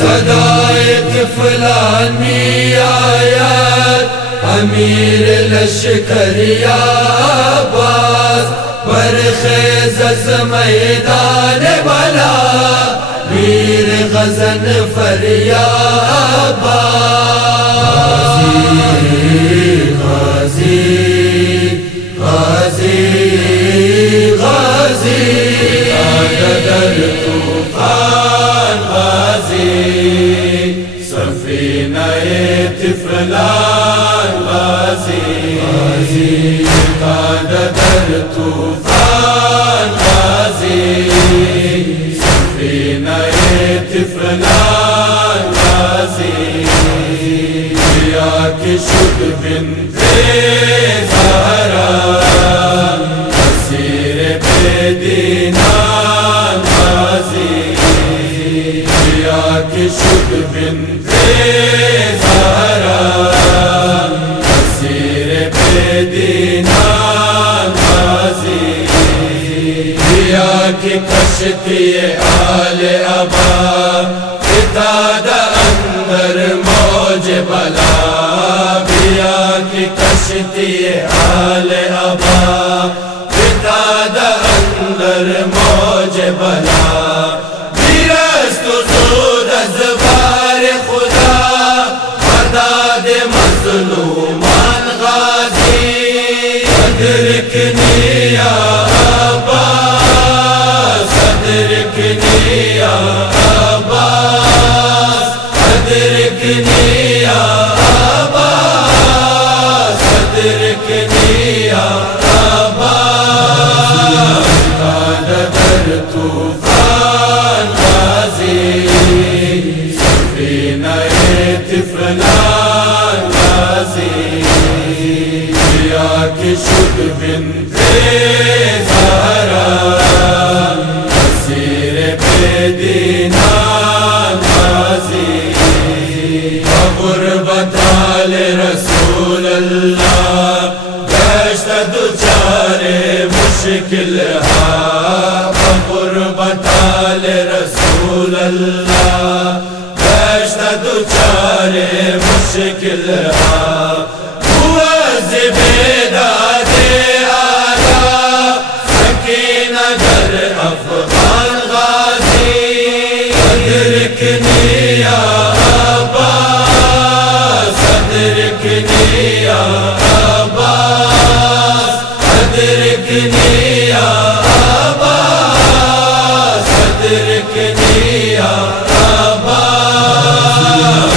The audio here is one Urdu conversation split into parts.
صدائے طفلانی آیت امیر لشکر یا عباس، برخیز از میدان بلا ویر غضنفر یا عباس۔ غازی غازی غازی غازی در طوفان غازی، سفینہ طفلان غازی غازی در طوفان غازی، سفینہ طفلان غازی، یا کہ شد بنت زہرا اسیر بدینان غازی، یا کہ شد بنت زہرا اسیر بدینان غازی، یا کہ کشتی آل ابا فتاد اندر موج بلا، بیا کی کشتی آل ابا فتاد اندر موج بلا، بیرست زود از بار خدا مداد مظلومان غازی، ادرکنی یا عباس، ادرکنی یا عباس، ادرکنی یا عباس، ادرکنی یا عباس، در طوفان غازی، سفینہ طفلان غازی، یا کہ شد بنت زہرا اسیر بدینان غازی، غربت آل رسول اللہ گشت دچار مشکل ہا، غربت آل رسول اللہ گشت دچار مشکل ہا، بیداد آیا سکینہ در افغان غازی، ادرکنی یا عباس، ادرکنی یا عباس، ادرکنی یا عباس، ادرکنی یا عباس،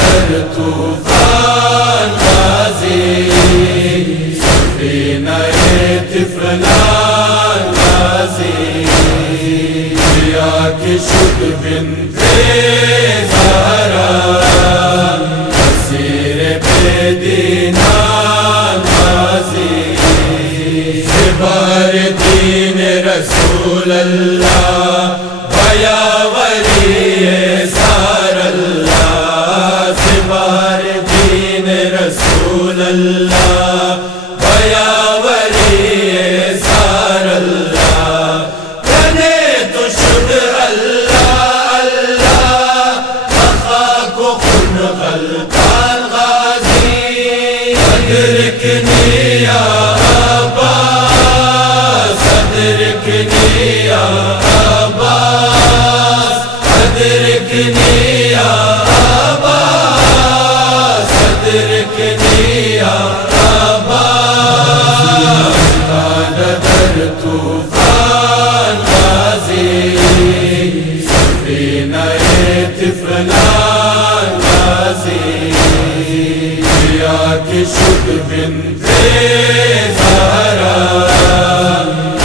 در طوفان سفینہ طفلان غازی، یا کہ شد بنت زہرا اسیر بدینان غازی، سپار دین رسول اللہ بیاوری سار اللہ، سپار دین رسول اللہ بیاوری سار اللہ، کنے تو شد اللہ اللہ خاک و خون غلطان غازی، ادرکنی یا عباس، ادرکنی یا عباس، ادرکنی یا عباس، ادرکنی یا عباس، در طوفان غازی، سفینہ طفلان غازی، یا کہ شد بنت زہرا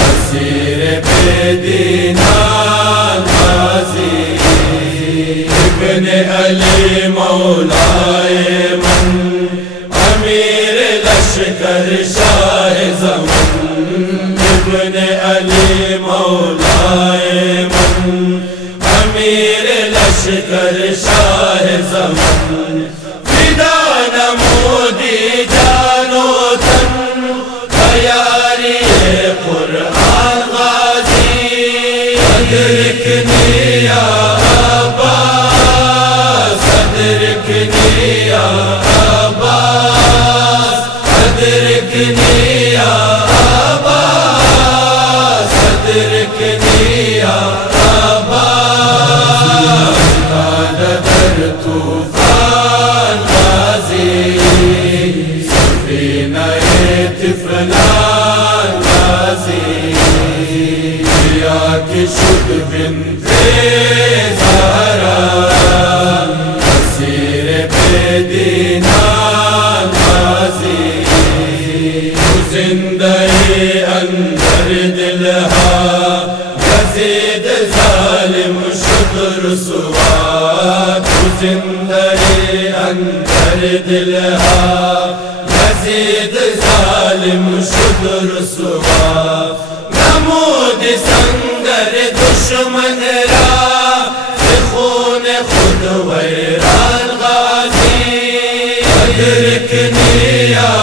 اسیر بدینان غازی، ابن علی مولائے من امیر لشکر شاہ زمن، ابن علی مولائے من امیر لشکر لشکر شاہ زمان فدا نمودی جان و تن تیاری قرآن غازی ادرکنی یا عباس ادرکنی یا عباس ادرکنی یا عباس ادرکنی یا عباس در طوفان غازی سفینہ طفلان غازی یا کی شد بنت زہرا اسیر بدینان غازی زندہ اندر دلہا یزید ظالم شد رسوا زندہ اندر دلہا یزید ظالم شد رسوا نمود سنگر دشمن را خون خود ویران غازی ادرکنی یا